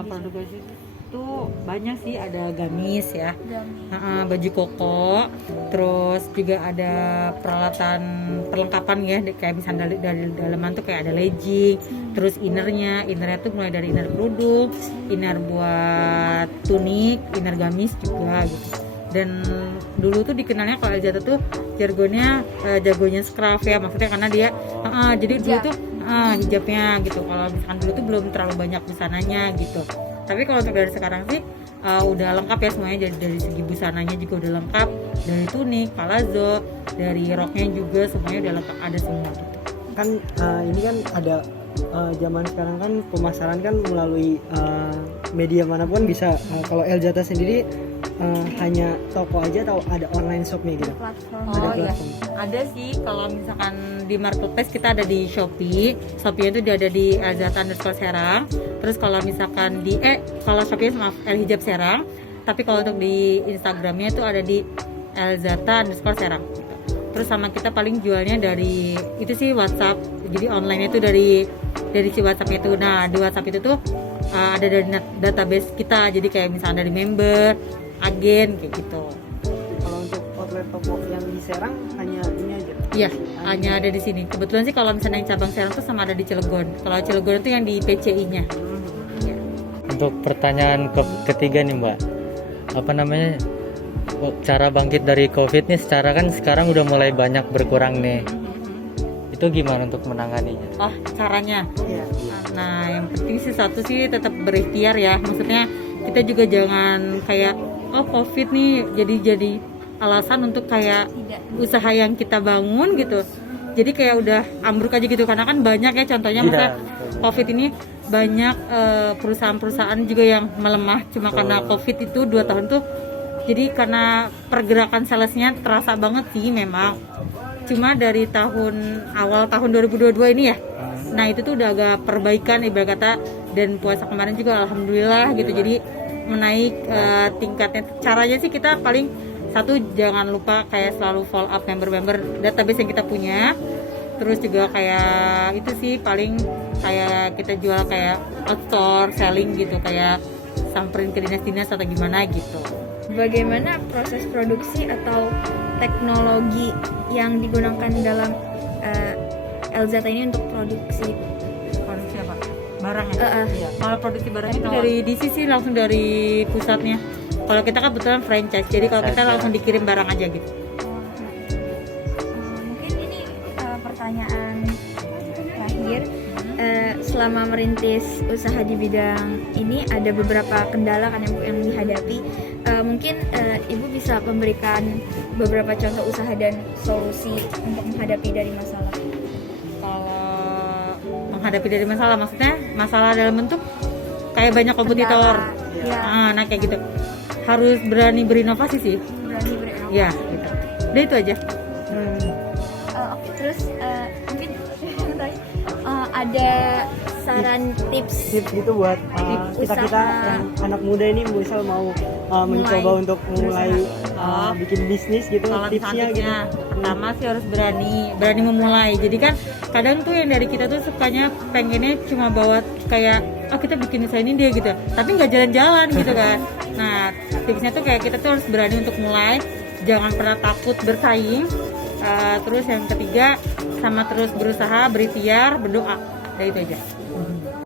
Kalau produk gamis itu banyak sih, ada gamis ya, Gamis. baju koko, terus juga ada peralatan perlengkapan ya, kayak misalnya dari dalaman tuh kayak ada legging, terus innernya tuh mulai dari inner kerudung, inner buat tunik, inner gamis juga gitu. Dan dulu tuh dikenalnya kalau Elzata tuh jargonnya jagonya scruf ya, maksudnya karena dia jadi dulu tuh hijabnya gitu. Kalau misalkan dulu tuh belum terlalu banyak busananya gitu. Tapi kalau untuk dari sekarang sih udah lengkap ya semuanya, dari segi busananya juga udah lengkap, dari tunik, palazzo, dari roknya juga semuanya udah lengkap, ada semua gitu. Kan ini kan ada zaman sekarang kan pemasaran kan melalui media manapun bisa. Kalau Elzata sendiri hanya toko aja atau ada online shopnya gitu? Platform. Ada Oh iya, platform. ada sih. Kalau misalkan di marketplace kita ada di Shopee. Shopee itu dia ada di Elzata_Serang. Terus kalau misalkan di kalau Shopee maaf Elhijab Serang. Tapi kalau untuk di Instagramnya itu ada di Elzata_Serang. Terus sama kita paling jualnya dari itu sih WhatsApp. Jadi online itu dari si WhatsApp itu. Nah di WhatsApp itu tuh ada dari database kita. Jadi kayak misalnya dari member, agen kayak gitu. Kalau untuk outlet toko yang di Serang hanya ini aja? Iya, hanya ada di sini. Kebetulan sih kalau misalnya yang cabang Serang tuh sama ada di Cilegon. Kalau Cilegon itu yang di PCI-nya. Ya. Untuk pertanyaan ketiga nih Mbak, apa namanya, cara bangkit dari COVID nih, secara kan sekarang udah mulai banyak berkurang nih. Itu gimana untuk menanganinya? Oh, caranya. Iya. Nah, yang penting sih satu sih tetap berikhtiar ya. Maksudnya kita juga jangan kayak COVID nih jadi alasan untuk kayak Tidak. usaha yang kita bangun gitu. Jadi kayak udah ambruk aja gitu, karena kan banyak ya contohnya Tidak. masa COVID ini banyak perusahaan-perusahaan juga yang melemah cuma karena COVID itu 2 tahun tuh. Jadi karena pergerakan salesnya terasa banget sih memang. Cuma dari awal tahun 2022 ini ya. Nah, itu tuh udah agak perbaikan ibarat kata, dan puasa kemarin juga alhamdulillah gitu. Jadi menaik tingkatnya. Caranya sih kita paling satu, jangan lupa kayak selalu follow up member-member database yang kita punya. Terus juga kayak itu sih paling kayak kita jual kayak outdoor selling gitu, kayak samperin ke dinas-dinas atau gimana gitu. Bagaimana proses produksi atau teknologi yang digunakan dalam Elzata ini untuk produksi? Produksi apa? Barang ya? Iya. Kalau produksi barang itu dari DC sih, langsung dari pusatnya. Kalau kita kan kebetulan franchise, jadi kalau kita langsung dikirim barang aja gitu. Mungkin ini pertanyaan terakhir. Selama merintis usaha di bidang ini ada beberapa kendala kan yang dihadapi. Mungkin Ibu bisa memberikan beberapa contoh usaha dan solusi untuk menghadapi dari masalah. Kalau menghadapi dari masalah, maksudnya masalah dalam bentuk kayak banyak kompetitor. Kendala, ya. Nah kayak gitu. Harus berani berinovasi sih. Berani berinovasi. Ya, gitu. Udah itu aja. Oke, terus mungkin ada saran tips gitu buat kita usaha. yang anak muda ini misal mau mencoba untuk mulai bikin bisnis gitu, Kalau tipsnya gitu. pertama sih harus berani memulai. Jadi kan kadang tuh yang dari kita tuh sukanya pengennya cuma bawa kayak kita bikin usaha ini dia gitu, tapi nggak jalan-jalan gitu kan. Nah tipsnya tuh kayak kita tuh harus berani untuk mulai, jangan pernah takut bersaing. Terus yang ketiga sama terus berusaha, berikhtiar, berdoa. Udah itu aja.